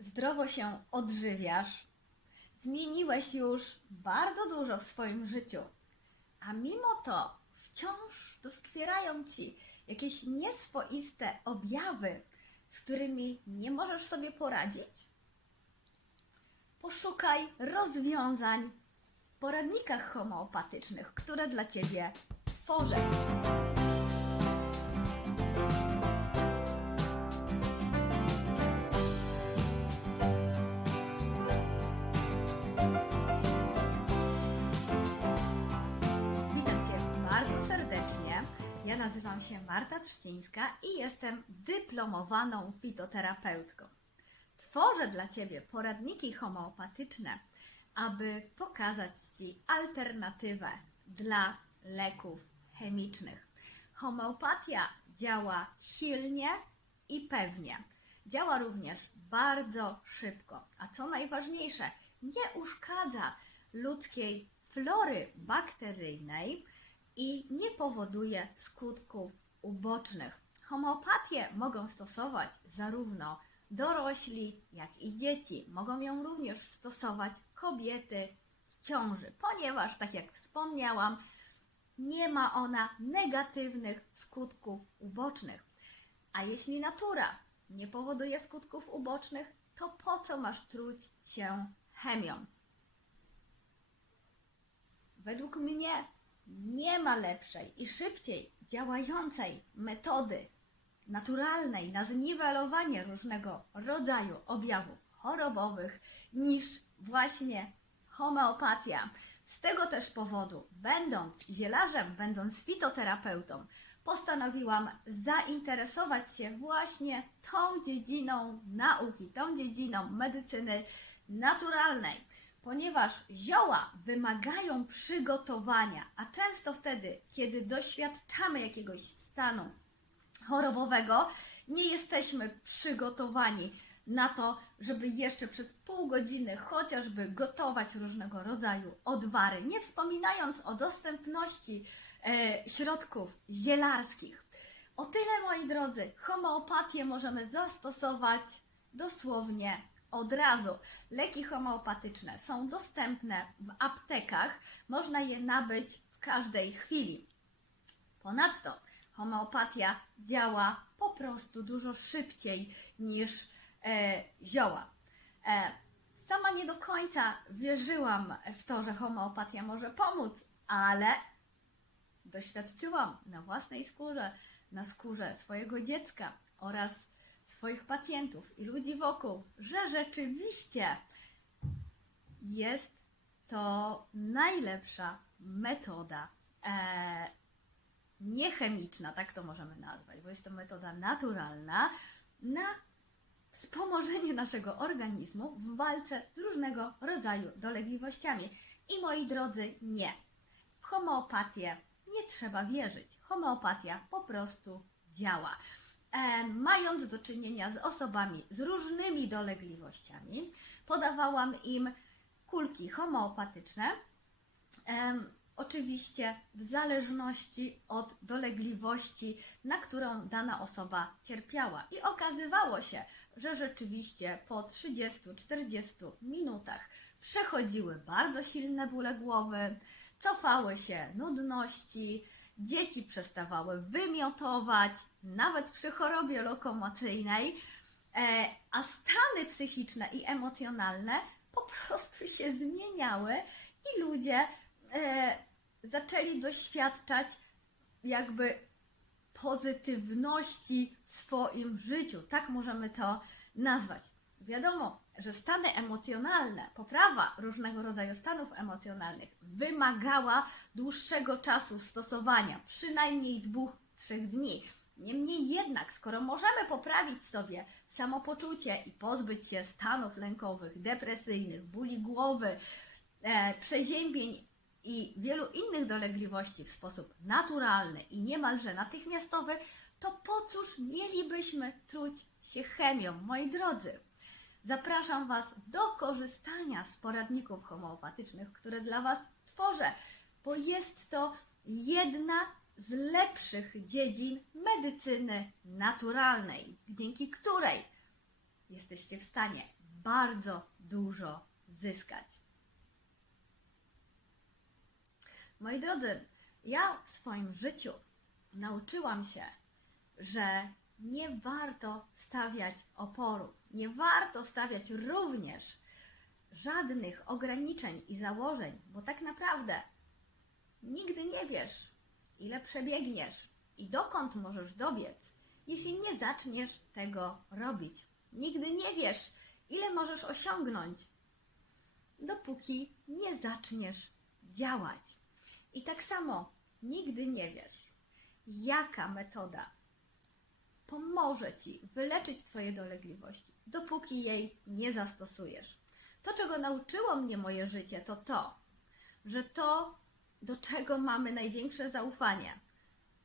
zdrowo się odżywiasz, zmieniłeś już bardzo dużo w swoim życiu, a mimo to wciąż doskwierają ci jakieś nieswoiste objawy, z którymi nie możesz sobie poradzić, poszukaj rozwiązań w poradnikach homeopatycznych, które dla ciebie tworzę. Nazywam się Marta Trzcińska i jestem dyplomowaną fitoterapeutką. Tworzę dla Ciebie poradniki homeopatyczne, aby pokazać Ci alternatywę dla leków chemicznych. Homeopatia działa silnie i pewnie. Działa również bardzo szybko, a co najważniejsze, nie uszkadza ludzkiej flory bakteryjnej i nie powoduje skutków ubocznych. Homeopatię mogą stosować zarówno dorośli, jak i dzieci. Mogą ją również stosować kobiety w ciąży, ponieważ, tak jak wspomniałam, nie ma ona negatywnych skutków ubocznych. A jeśli natura nie powoduje skutków ubocznych, to po co masz truć się chemią? Według mnie nie ma lepszej i szybciej działającej metody naturalnej na zniwelowanie różnego rodzaju objawów chorobowych niż właśnie homeopatia. Z tego też powodu, będąc zielarzem, będąc fitoterapeutą, postanowiłam zainteresować się właśnie tą dziedziną nauki, tą dziedziną medycyny naturalnej, ponieważ zioła wymagają przygotowania, a często wtedy, kiedy doświadczamy jakiegoś stanu chorobowego, nie jesteśmy przygotowani na to, żeby jeszcze przez pół godziny chociażby gotować różnego rodzaju odwary, nie wspominając o dostępności e, środków zielarskich. O tyle, moi drodzy, homeopatię możemy zastosować dosłownie od razu. Leki homeopatyczne są dostępne w aptekach, można je nabyć w każdej chwili. Ponadto homeopatia działa po prostu dużo szybciej niż e, zioła. E, sama nie do końca wierzyłam w to, że homeopatia może pomóc, ale doświadczyłam na własnej skórze, na skórze swojego dziecka oraz swoich pacjentów i ludzi wokół, że rzeczywiście jest to najlepsza metoda e, niechemiczna, tak to możemy nazwać, bo jest to metoda naturalna na wspomożenie naszego organizmu w walce z różnego rodzaju dolegliwościami. I moi drodzy, nie. W homeopatię nie trzeba wierzyć. Homeopatia po prostu działa. E, mając do czynienia z osobami z różnymi dolegliwościami, podawałam im kulki homeopatyczne. Em, oczywiście w zależności od dolegliwości, na którą dana osoba cierpiała. I okazywało się, że rzeczywiście po 30-40 minutach przechodziły bardzo silne bóle głowy, cofały się nudności, dzieci przestawały wymiotować, nawet przy chorobie lokomocyjnej, e, a stany psychiczne i emocjonalne po prostu się zmieniały i ludzie e, zaczęli doświadczać jakby pozytywności w swoim życiu. Tak możemy to nazwać. Wiadomo, że stany emocjonalne, poprawa różnego rodzaju stanów emocjonalnych wymagała dłuższego czasu stosowania, przynajmniej dwóch, trzech dni. Niemniej jednak, skoro możemy poprawić sobie samopoczucie i pozbyć się stanów lękowych, depresyjnych, bóli głowy, e, przeziębień i wielu innych dolegliwości w sposób naturalny i niemalże natychmiastowy, to po cóż mielibyśmy truć się chemią, moi drodzy? Zapraszam Was do korzystania z poradników homeopatycznych, które dla Was tworzę, bo jest to jedna z lepszych dziedzin medycyny naturalnej, dzięki której jesteście w stanie bardzo dużo zyskać. Moi drodzy, ja w swoim życiu nauczyłam się, że nie warto stawiać oporu, nie warto stawiać również żadnych ograniczeń i założeń, bo tak naprawdę nigdy nie wiesz, ile przebiegniesz i dokąd możesz dobiec, jeśli nie zaczniesz tego robić. Nigdy nie wiesz, ile możesz osiągnąć, dopóki nie zaczniesz działać. I tak samo nigdy nie wiesz, jaka metoda pomoże ci wyleczyć Twoje dolegliwości, dopóki jej nie zastosujesz. To, czego nauczyło mnie moje życie, to to, że to, do czego mamy największe zaufanie,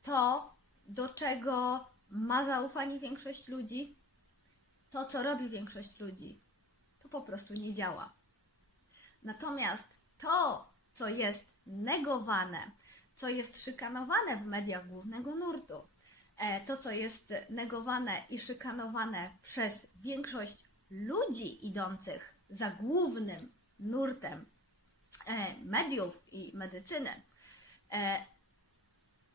to, do czego ma zaufanie większość ludzi, to, co robi większość ludzi, to po prostu nie działa. Natomiast to, co jest negowane, co jest szykanowane w mediach głównego nurtu, to, co jest negowane i szykanowane przez większość ludzi idących za głównym nurtem e, mediów i medycyny, e,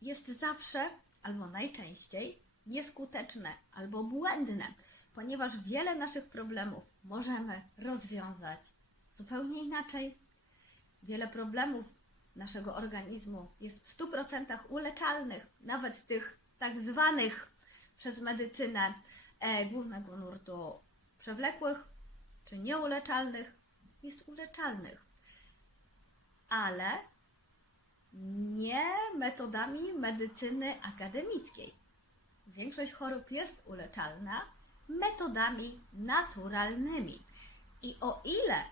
jest zawsze albo najczęściej nieskuteczne albo błędne, ponieważ wiele naszych problemów możemy rozwiązać zupełnie inaczej. Wiele problemów naszego organizmu jest w 100% uleczalnych, nawet tych tak zwanych przez medycynę e, głównego nurtu przewlekłych czy nieuleczalnych, jest uleczalnych. Ale nie metodami medycyny akademickiej. Większość chorób jest uleczalna metodami naturalnymi. I o ile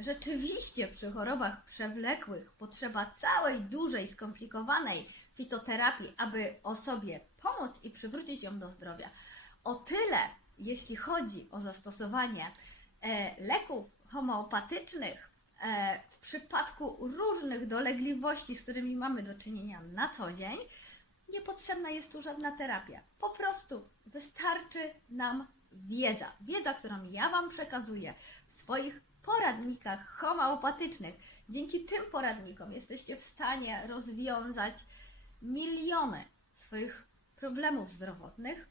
rzeczywiście przy chorobach przewlekłych potrzeba całej dużej, skomplikowanej fitoterapii, aby osobie pomóc i przywrócić ją do zdrowia, o tyle, jeśli chodzi o zastosowanie e, leków homeopatycznych e, w przypadku różnych dolegliwości, z którymi mamy do czynienia na co dzień, niepotrzebna jest tu żadna terapia. Po prostu wystarczy nam wiedza. Wiedza, którą ja Wam przekazuję w swoich poradnikach homeopatycznych. Dzięki tym poradnikom jesteście w stanie rozwiązać miliony swoich problemów zdrowotnych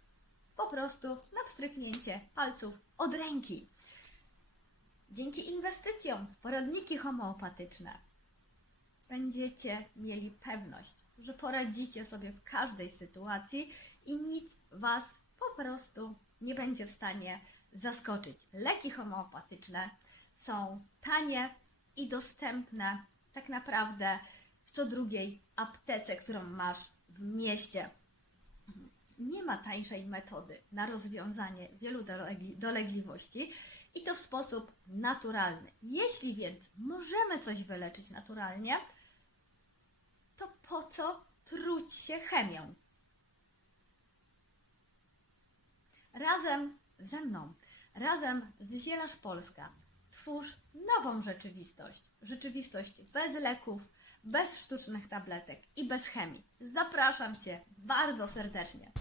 po prostu na wstryknięcie palców od ręki. Dzięki inwestycjom w poradniki homeopatyczne będziecie mieli pewność, że poradzicie sobie w każdej sytuacji i nic Was po prostu nie będzie w stanie zaskoczyć. Leki homeopatyczne są tanie i dostępne tak naprawdę w co drugiej aptece, którą masz w mieście. Nie ma tańszej metody na rozwiązanie wielu dolegli- dolegliwości i to w sposób naturalny. Jeśli więc możemy coś wyleczyć naturalnie, to po co truć się chemią? Razem ze mną, razem z Zielarz Polska, twórz nową rzeczywistość. Rzeczywistość bez leków, bez sztucznych tabletek i bez chemii. Zapraszam Cię bardzo serdecznie.